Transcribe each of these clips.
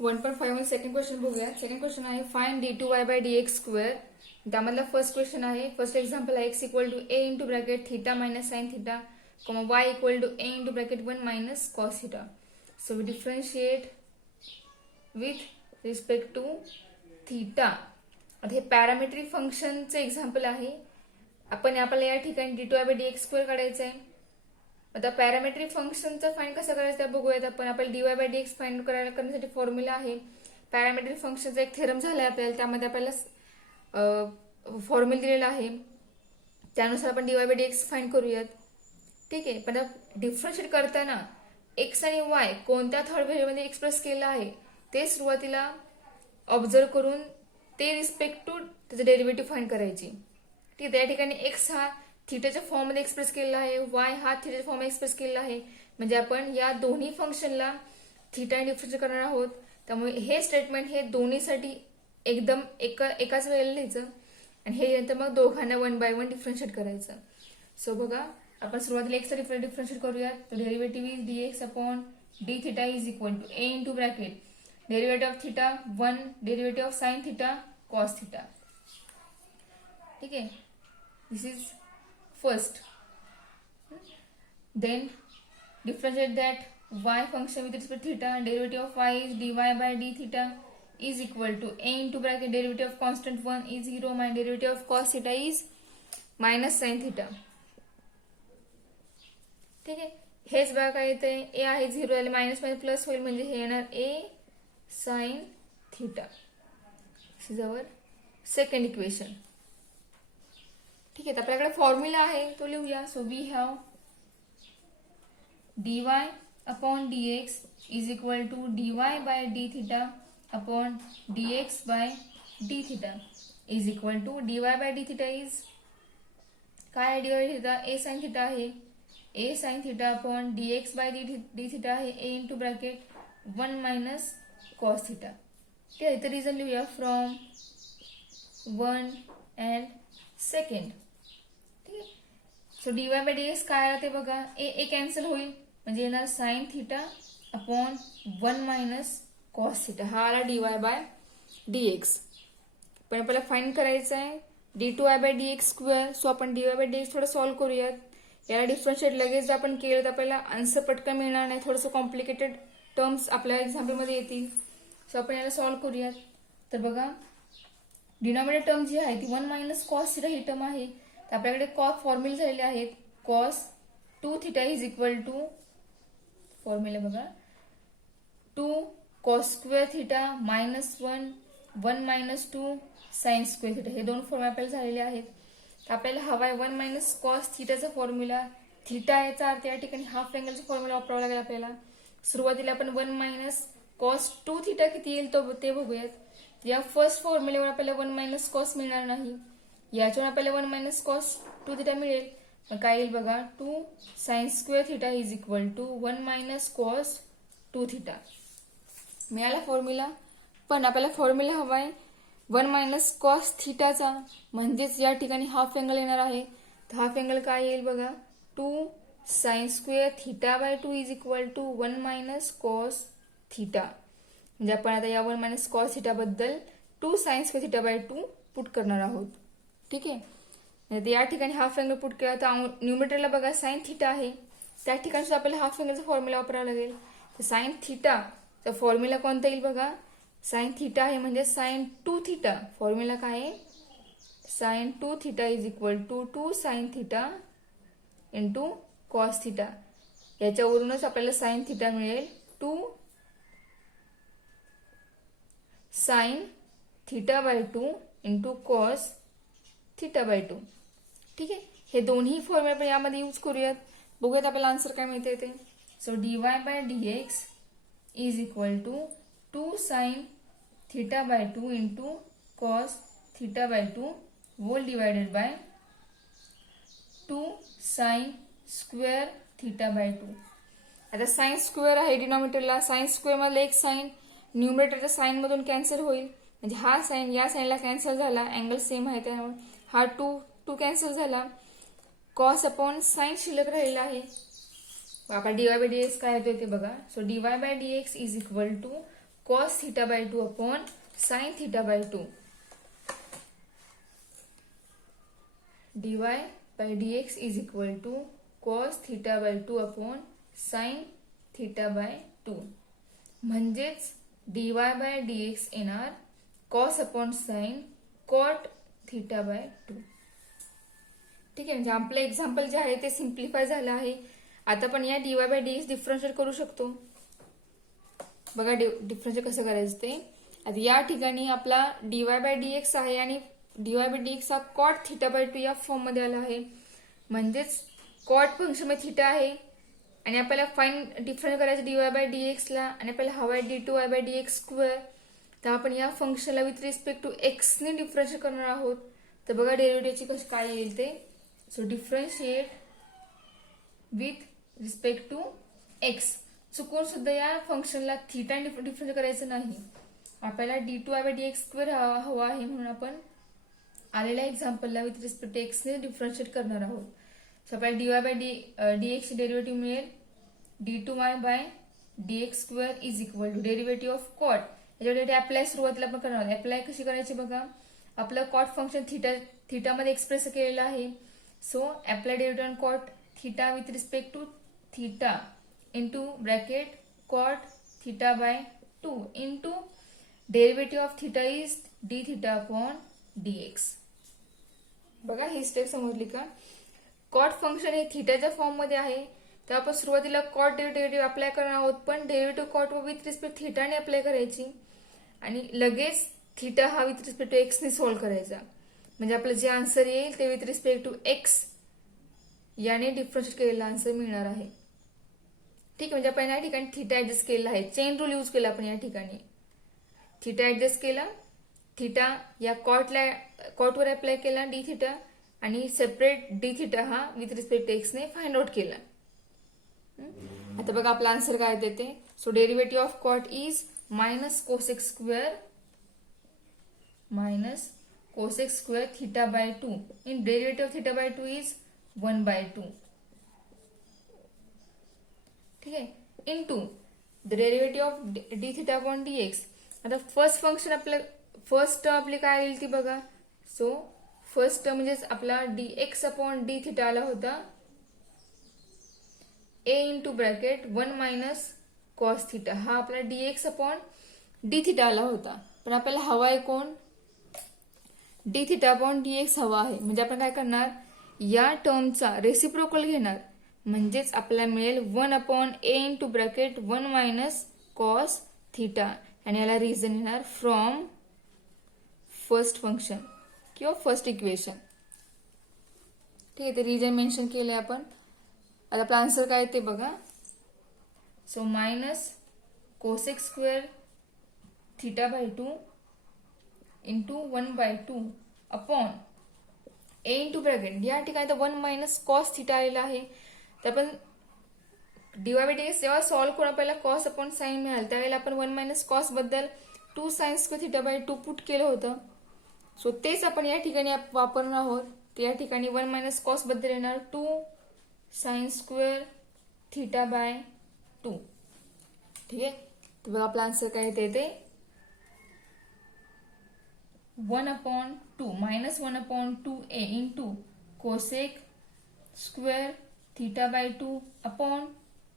1.5 मध्ये second question बघूया. Second question आहे find d2y by dx square. त्यामधला फर्स्ट क्वेश्चन आहे. फर्स्ट एक्झाम्पल आहे x equal to a into bracket theta minus sine theta y equal to a into bracket 1 minus cos theta. So we differentiate with respect to theta. आता हे parametric फंक्शनचे example आहे. आपल्याला या ठिकाणी d2y by dx square काढायचं आहे. आता पॅरामेट्रिक फंक्शनचं फाइंड कसं करायचं ते बघूयात आपण. आपल्याला dy बाय dx फाइंड करण्यासाठी फॉर्म्युला आहे. पॅरामेट्रिक फंक्शनचा एक थेरम झाला आहे आपल्याला, त्यामध्ये आपल्याला फॉर्म्युला दिलेला आहे. त्यानुसार आपण dy बाय dx फाइंड करूयात. ठीक आहे. पण डिफरन्शिएट करताना x आणि y कोणत्या थर्ड व्हेरिएबलमध्ये एक्सप्रेस केलं आहे ते सुरुवातीला ऑब्झर्व करून ते रिस्पेक्ट टू त्याचं डेरिव्हेटिव्ह फाइंड करायची. ठीक आहे. त्या ठिकाणी x हा थिटाच्या फॉर्ममध्ये एक्सप्रेस केलेला आहे, y हा थिटाच्या फॉर्ममध्ये एक्सप्रेस केलेला आहे. म्हणजे आपण या दोन्ही फंक्शनला थिटा डिफरन्शिएट करणार आहोत. त्यामुळे हे स्टेटमेंट हे दोन्हीसाठी एकदम एकाच वेळेला लिहायचं आणि हे नंतर मग दोघांना 1 बाय 1 डिफरन्शिएट करायचं. सो बघा, आपण सुरुवातीला एक्सचा डिफरन्शिएट करूयात. तर derivative is dx upon d theta is equal to a into bracket derivative of theta 1 derivative of sine theta cos theta. ठीक आहे. This is first. Then differentiate that y function with respect to theta. Derivative of y is dy by d theta is equal to a into bracket derivative of constant 1 is 0 minus derivative of cos theta is minus sin theta. ठीक आहे. हेच बघा काय येते, a आहे 0 आले minus minus plus होईल म्हणजे हे येणार a sin theta. This is our second equation. ठीक आहे. आपल्याकडे फॉर्म्युला आहे तो लिहूया. So we have dy upon dx is equal to dy by d theta upon dx by d theta is equal to dy by d theta is काय आहे, dy by theta a sine theta आहे, a sine theta upon dx by d theta आहे a into bracket 1 minus cos theta. ठीक आहे. तर reason लिहूया from 1 and second. So dy by dx काय आहे ते बघा, ए कॅन्सल होईल म्हणजे येणार sign theta upon 1 minus cos theta. हा आला dy बाय dx. पण आपल्याला फाइंड करायचं आहे d2y by dx square. So आपण dy बाय dx थोडं सॉल्व्ह करूयात. याला डिफरन्शिएट लगेच आपण केलं तर आपल्याला आन्सर पटकन मिळणार नाही, थोडंसं कॉम्प्लिकेटेड टर्म्स आपल्या एक्झाम्पलमध्ये येतील. सो आपण याला सॉल्व्ह करूयात. तर बघा, डिनॉमिनेटर टर्म जी आहे ती 1 मायनस कॉस थिटा ही टर्म आहे. तर आपल्याकडे कॉस फॉर्म्युले झालेले आहेत. Cos 2 theta is equal to formula बघा 2 cos square theta minus 1 minus 2 sine square theta. हे दोन फॉर्म्युले आपल्याला झालेले आहेत. तर आपल्याला हवाय 1 मायनस कॉस थिटाचा फॉर्म्युला. थिटा याचा अर्थ या ठिकाणी हाफ अँगलचा फॉर्म्युला वापरावा लागेल आपल्याला. सुरुवातीला आपण 1 मायनस कॉस 2 थिटा किती येईल ते बघूयात. या फर्स्ट फॉर्म्युलेवर आपल्याला 1 मायनस कॉस मिळणार नाही. याच्यावर आपल्याला 1 मायनस कॉस 2 थिटा मिळेल. मग काय येईल बघा, 2 sine square theta is equal to 1 minus cos 2 theta. मिळाला फॉर्म्युला. पण आपल्याला फॉर्म्युला हवाय 1 मायनस कॉस थिटाचा, म्हणजेच या ठिकाणी हाफ अँगल येणार आहे. तर हाफ अँगल काय येईल बघा, 2 sine square theta by 2 is equal to 1 minus cos theta. म्हणजे आपण आता या 1 मायनस कॉस थिटा बद्दल 2 sine square theta by 2 put करणार आहोत. ठीक आहे. या ठिकाणी हाफ अँगल पुट केला तर न्यूमरेटरला बघा साइन थिटा आहे, त्या ठिकाणी सुद्धा आपल्याला हाफ अँगलचा फॉर्म्युला वापरावा लागेल. तर साइन थिटाचा फॉर्म्युला कोणता येईल बघा, साइन थिटा आहे म्हणजे साइन 2 थिटा. फॉर्म्युला काय आहे, sine 2 theta is equal to 2 sine theta into cos theta. याच्यावरूनच आपल्याला साइन थिटा मिळेल 2 sine theta by 2 into cos theta by 2. ठीक आहे. हे दोन्ही फॉर्म्युला आपण यामध्ये यूज करूयात. बघूयात आपल्याला आन्सर काय मिळते ते. So dy by dx is equal to 2 sine theta by 2 into cos theta by 2 whole divided by 2 sine square theta by 2. आता साइन स्क्वेअर आहे डिनॉमिनेटरला. साइन स्क्वेअर मध्ये एक साइन न्यूमरेटरच्या साइन मधून कॅन्सल होईल म्हणजे हा साइन या साइनला कॅन्सल झाला, अँगल सेम आहे त्यामुळे हा 2 कॅन्सल झाला. कॉस अपॉन साइन शिल्लक राहिलेला आहे. आपण dy बाय dx काय येतोय ते बघा. So dy by dx is equal to cos theta by 2 upon sine theta by 2. dy by dx is equal to cos theta by 2 upon sin theta by 2. म्हणजेच dy by dx येणार cos upon sin cot theta by 2. ठीक आहे, म्हणजे आपलं example जे आहे ते simplify झालं आहे. आता पण या dy by dx डिफरन्शिएट करू शकतो. बघा डिफरन्शिएट कसं करायचं ते. आता या ठिकाणी आपला dy by dx आहे आणि dy by dx हा कॉट थिटा बाय 2 या फॉर्म मध्ये आला आहे. म्हणजेच कॉट फंक्शन मध्ये थिटा आहे आणि आपल्याला फाईन डिफरन्स करायचं dy by dx ला आणि आपल्याला हवा आहे d2y by dx स्क्वेअर. तर आपण या फंक्शनला विथ रिस्पेक्ट टू x ने डिफरन्शिएट करणार आहोत. तर बघा डेरिव्हेटिव्हची कसं काय येईल ते. So differentiate with respect to x. चुकून सुद्धा या फंक्शनला थिटा डिफरन्शिएट करायचं नाही. आपल्याला d2y by dx स्क्वेअर हवा आहे म्हणून आपण आलेल्या एक्झाम्पलला विथ रिस्पेक्ट टू एक्स ने डिफरन्शिएट करणार आहोत. सो आपल्याला dy by dx ची डेरिव्हेटिव्ह मिळेल d2y by dx square is equal to derivative of cot. याच्यावर अप्लाय सुरुवातीला आपण करणार आहोत. अप्लाय कशी करायची बघा. आपलं कॉट फंक्शन थिटा मध्ये एक्सप्रेस केलेलं आहे. So apply derivative on cot theta with respect to theta into bracket cot theta by 2 into derivative of theta is D theta upon dx. बघा ही स्टेप समजली का. कॉट फंक्शन हे थिटाच्या form मध्ये आहे. तर आपण सुरुवातीला कॉट डेरिव्हेटिव्ह अप्लाय करणार आहोत, पण डेरिव्हेटिव्ह कॉट विथ रिस्पेक्ट थिटाने अप्लाय करायची आणि लगेच थिटा हा विथ रिस्पेक्ट टू एक्स ने सॉल्व्ह करायचा. म्हणजे आपलं जे आन्सर येईल ते विथ रिस्पेक्ट टू एक्स याने डिफरन्शिएट केलेला आन्सर मिळणार आहे. ठीक आहे, म्हणजे आपण या ठिकाणी थिटा ऍडजस्ट केलेला आहे. चेन रूल यूज केला आपण या ठिकाणी. थिटा ऍडजस्ट केला, थिटा या कॉटवर अप्लाय केला डी थिटा आणि सेपरेट डी थिटा हा विथ रिस्पेक्ट टू एक्स ने फाइंड आउट केला. आता बघा आपला आन्सर काय देते. So derivative of cot is minus cosec square theta by 2 in derivative of theta by 2 is 1/2. ठीक आहे, into the derivative of d theta upon dx. आता फर्स्ट फंक्शन आपलं फर्स्ट टर्म आपली काय येईल ती बघा. सो फर्स्ट टर्म म्हणजेच आपला dx अपॉन डी थिटा आला होता a into bracket 1 minus cos theta. हा आपला dx अपॉन डी थिटा आला होता. पण आपल्याला हवा आहे कोण, डी थिटा अपॉन dx हवा आहे. म्हणजे आपण काय करणार, या टर्मचा रेसिप्रोकल घेणार. म्हणजेच आपल्याला मिळेल 1 upon a into bracket 1 minus cos theta आणि याला रिझन येणार फ्रॉम फर्स्ट फंक्शन किंवा फर्स्ट इक्वेशन. ठीक आहे, ते रिजन मेन्शन केले आपण. आता आपला आन्सर काय ते बघा. So minus cosec square theta by 2 into 1/2 upon A into bracket. या ठिकाणी तर 1 मायनस कॉस थिटा आलेला आहे. तर आपण dy by dx जेव्हा सॉल्व्ह करून आपल्याला कॉस अपॉन साइन मिळाल त्यावेळेला आपण 1 मायनस कॉस बद्दल 2 sine square theta by 2 put केलं होतं. सो तेच आपण या ठिकाणी वापरणार आहोत. तर या ठिकाणी 1 मायनस कॉस बद्दल येणार 2 साइन स्क्वेअर थिटा बाय 2. ठीक आहे, तर बघा आपला आन्सर काय येते 1/2 minus 1/2a into cosec square theta by 2 upon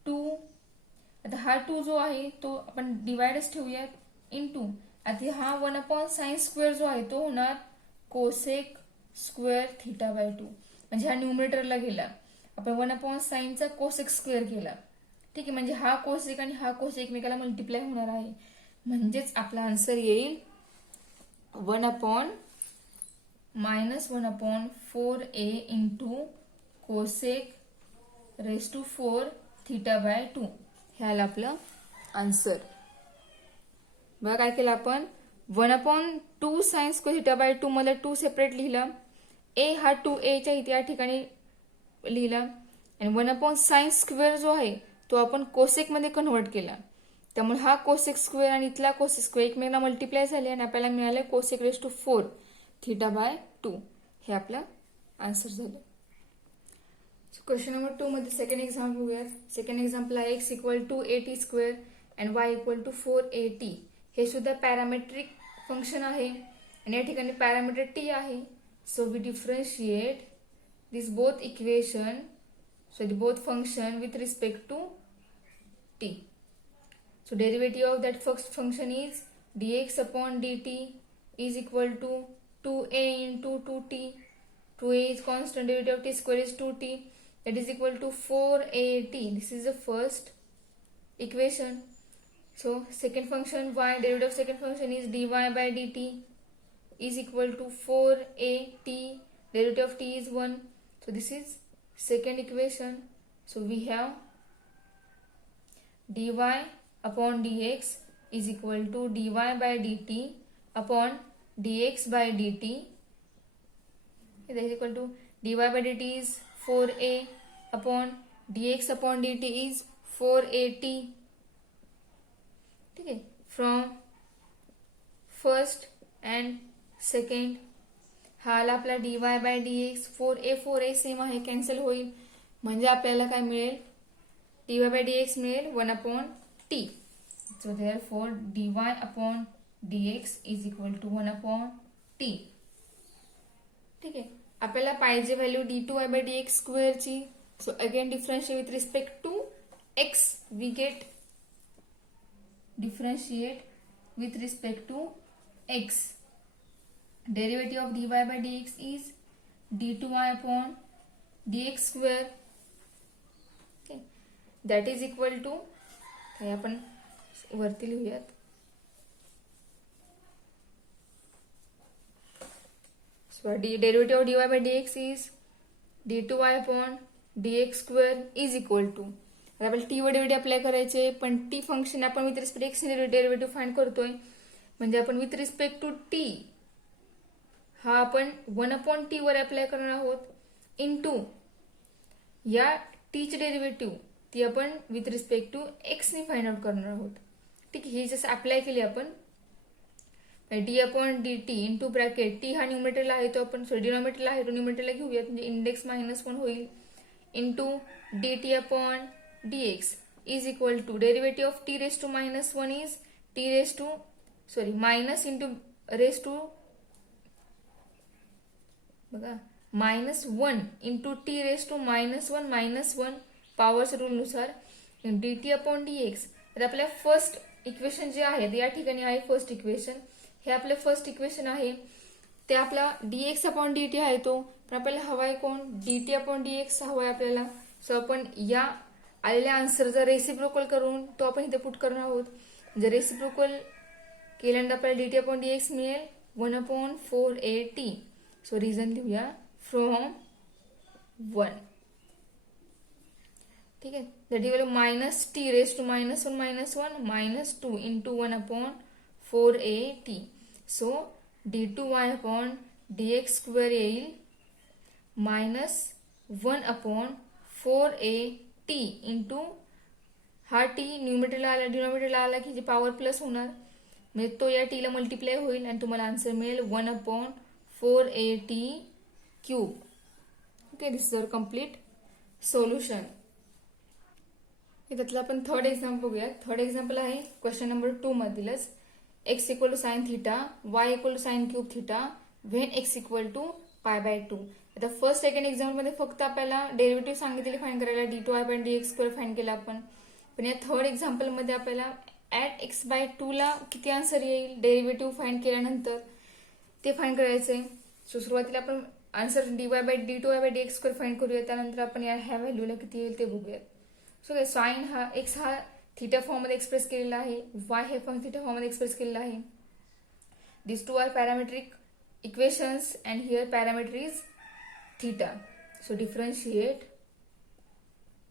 2. आता हा 2 जो आहे तो आपण डिवाइडच ठेवूयात इंटू आता हा 1 अपॉन साइन स्क्वेअर जो आहे तो होणार कोसेक स्क्वेअर थिटा बाय 2. म्हणजे हा न्यूमरेटरला गेला. आपण 1 अपॉन साइनचा कोसेक स्क्वेअर केला. ठीक आहे, म्हणजे हा कोसेक आणि हा कोसेक एकमेकाला मल्टिप्लाय होणार आहे. म्हणजेच आपला आन्सर येईल 1 upon minus 1/4a into cosec raise to 4 theta by 2. हे आलं आपलं आन्सर. बघा काय केलं आपण 1/2 साइन स्क्वेअर थिटा बाय 2 मध्ये 2 सेपरेट लिहिला. a हा 2a च्या इथे या ठिकाणी लिहिला आणि 1 अपॉन साइन स्क्वेअर जो आहे तो आपण कोसेक मध्ये कन्व्हर्ट केला. त्यामुळे हा कोसेक स्क्वेअर आणि इथला कोसेक स्क्वेअर एकमेकांना मल्टिप्लाय झाले आणि आपल्याला मिळाले cosec raise to 4 theta by 2. हे आपलं आन्सर झालं. क्वेश्चन नंबर 2 मध्ये सेकंड एक्झाम्पल बघूयात. सेकंड एक्झाम्पल आहे x equal to 80 square and y equal to 480 हे सुद्धा पॅरामेट्रिक फंक्शन आहे आणि या ठिकाणी पॅरामीटर टी आहे. So we differentiate this both equation, both function with respect to t. So derivative of that first function is dx upon dt is equal to 2a into 2t. 2a is constant, derivative of t square is 2t, that is equal to 4at. This is the first equation. So second function y, derivative of second function is dy by dt is equal to 4at, derivative of t is 1. So this is second equation. So we have dy upon dx is equal to dy by dt upon dx by dt. That is equal to dy by dt is 4a upon dx upon dt is 4at. ठीक है. From first and second हा आला आपला dy by dx. 4a same आहे, cancel होईल, म्हणजे आपल्याला काय मिळेल, dy बाय dx मिळेल 1 upon t. So therefore dy upon dx is equal to 1 upon t. ठीक आहे. आपल्याला पाहिजे व्हॅल्यू d2y बाय dx स्क्वेअरची. So again differentiate with respect to x, we get differentiate with respect to x. Derivative of dy by dx is d2y upon dx square. Okay. That is equal to, हे आपण वरती लिहूयात. So derivative of dy by dx is d2y upon dx square is equal to, आता आपल्याला t वर derivative apply करायचे, पण t function आपण विथ रिस्पेक्ट x ने डेरिव्हेटिव्ह फाइंड करतोय, म्हणजे आपण विथ रिस्पेक्ट टू t हा आपण 1 अपॉन टी वर अप्लाय करणार आहोत, इनटू या टी ची डेरिव्हेटिव्ह ती आपण विथ रिस्पेक्ट टू एक्स ने फाइंड आउट करणार आहोत. ठीक आहे. हे जसं अप्लाय केली आपण D upon D T into bracket, T हा न्यूमरेटरला आहे तो आपण डिनॉमिनेटरला आहे तो न्यूमरेटरला घेऊयात, म्हणजे इंडेक्स -1 होईल, into d t upon d x is equal to derivative of t raise to -1 is t raise to minus into raise to बघा -1 इंटू टी रेस टू -1 पॉवरच्या रूल नुसार D t upon d x. तर आपल्या first equation जे आहे या ठिकाणी आहे फर्स्ट इक्वेशन, हे आपलं फर्स्ट इक्वेशन आहे, ते आपला dx अपॉन dt आहे तो, पण आपल्याला हवाय कोण, dt अपॉन dx हवाय आपल्याला. सो आपण या आलेल्या आन्सरचा रेसिप्रोकल करून तो आपण इथे पुट करणार आहोत. जर रेसिप्रोकल केल्यानंतर आपल्याला dt अपॉन dx मिळेल 1 अपॉन 4at. सो रिझन लिहूया फ्रॉम 1. ठीक आहे. That equal minus t raise to -1 -2 into 1 upon 4at. So d2y upon dx square येईल -1 अपॉन 4at इंटू हा टी न्यूमरेटरला आला डिनॉमिनेटरला आला की जे पॉवर प्लस होणार, म्हणजे तो या टीला मल्टिप्लाय होईल आणि तुम्हाला आन्सर मिळेल 1 upon 4at cube. Okay, this is our complete solution. त्यातलं आपण थर्ड एक्झाम्पल बघूया. थर्ड एक्झाम्पल आहे क्वेश्चन नंबर 2 मधीलच, x equal to sine theta, y equal to sine cube theta, when x equal to π/2. आता first second example मध्ये फक्त आपल्याला derivative सांगितलेली फाइंड करायला, d2y by dx square find केला आपण, पण या थर्ड एक्झाम्पल मध्ये आपल्याला ऍट x/2 ला किती आन्सर येईल डेरिव्हेटिव्ह फाइंड केल्यानंतर ते फाइंड करायचंय. सो सुरुवातीला आपण answer dy by d2y by dx square find करूया, त्यानंतर आपण ह्या व्हॅल्यूला किती येईल ते बघूयात. सो काय, साइन हा एक्स हा थीटा फॉर्म मध्ये एक्सप्रेस केलेला आहे, वाय हे पण थीटा फॉर्म मध्ये एक्सप्रेस केलेला आहे. This two are parametric equations and here parameter is theta. So differentiate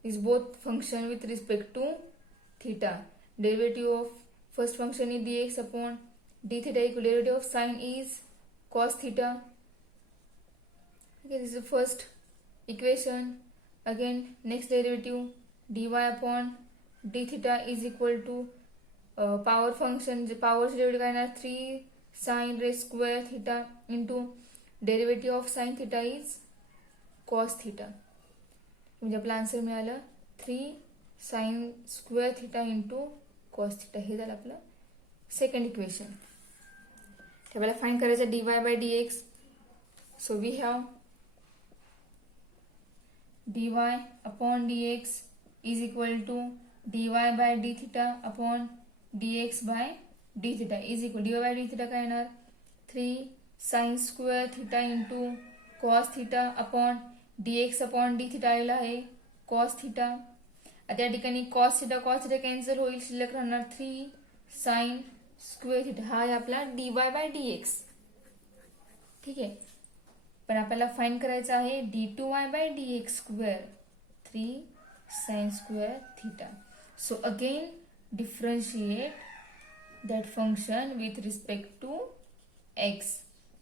this both function with respect to theta. Derivative of first function is dx upon d theta equal derivative of sin is cos theta. Okay, this is the first equation. Again, next derivative dy upon d theta is equal to power function, the power derivative काय ना 3 sin raised square theta into derivative of sin theta is cos theta. म्हणजे आपला answer मिळालं 3 sin square theta into cos theta. हे झालं आपलं second equation. त्यावेळेला find करायचं dy by dx. So we have dy upon dx is equal to dy by d theta upon dx by d theta is equal dy by d theta काय येणार 3 sine square theta into cos theta upon dx upon d theta आलेला आहे cos theta. आता या ठिकाणी cos theta cancel होईल, शिल्लक राहणार 3 साइन स्क्वेअर थिटा. हा आहे आपला dy बाय dx. ठीक आहे, पण आपल्याला फाइंड करायचं आहे d2y by dx square 3 sine square theta. So again differentiate that function with respect to x,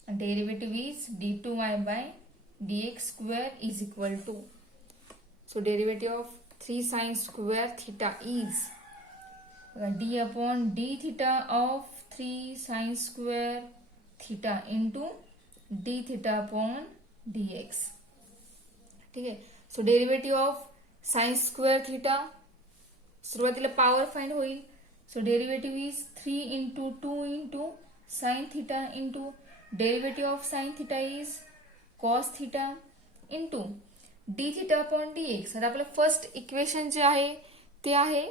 and derivative is d2y by dx square is equal to, so derivative of 3 sin square theta is d upon d theta of 3 sin square theta into d theta upon dx. ठीक आहे, so derivative of sign square theta सुरुवातीला power find होईल. So derivative is 3 into 2 into sin theta into derivative of sin theta is cos theta into d theta upon dx. आता आपलं first equation जे आहे ते आहे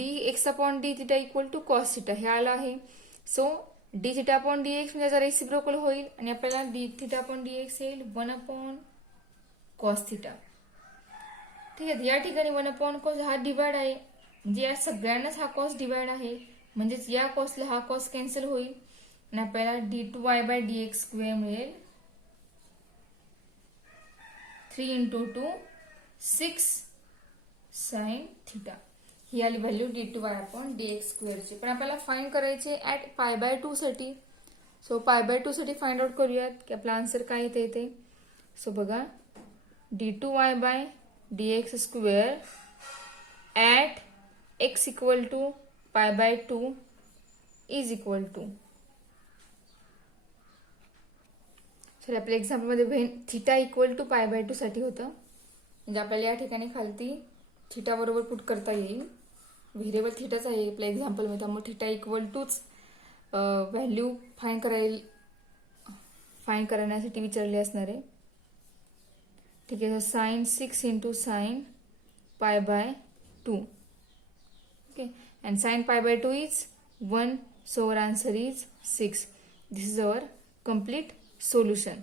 dx upon d theta equal to cos theta हे आलं आहे. So d theta upon dx म्हणजे जरा रेसिप्रोकल होईल आणि आपल्याला d theta upon dx येईल 1 upon cos theta. ठीक आहे, या ठिकाणी 1 upon cos हा डिवाइड आहे, म्हणजे या सगळ्यांनाच हा कॉस डिवाइड आहे, म्हणजेच या कॉसला हा कॉस कॅन्सल होईल आणि आपल्याला d2y बाय dx स्क्वेअर मिळेल 3 into 2 6 साइन थिटा. ही आली व्हॅल्यू d2y अपॉन dx स्क्वेअरची. पण आपल्याला फाइंड करायचे ऍट पाय बाय 2 साठी. सो पाय बाय 2 साठी फाइंड आउट करूयात की आपला आन्सर काय येते ते. सो बघा d2y by dx square at x equal to pi by 2 is equal to, sorry आपल्या एक्झाम्पल मध्ये when theta equal to pi by 2 साठी होतं, म्हणजे आपल्याला या ठिकाणी खालती थिटा बरोबर पुट करता येईल. व्हेरिएबल थिटाच आहे आपल्या एक्झाम्पल मध्ये, त्यामुळे थिटा इक्वल टूच व्हॅल्यू फाइंड करण्यासाठी विचारली असणार आहे. ठीक आहे, sine 6 into sine pi by 2. Okay, and sin pi by 2 is 1, so our answer is 6. This is our complete solution.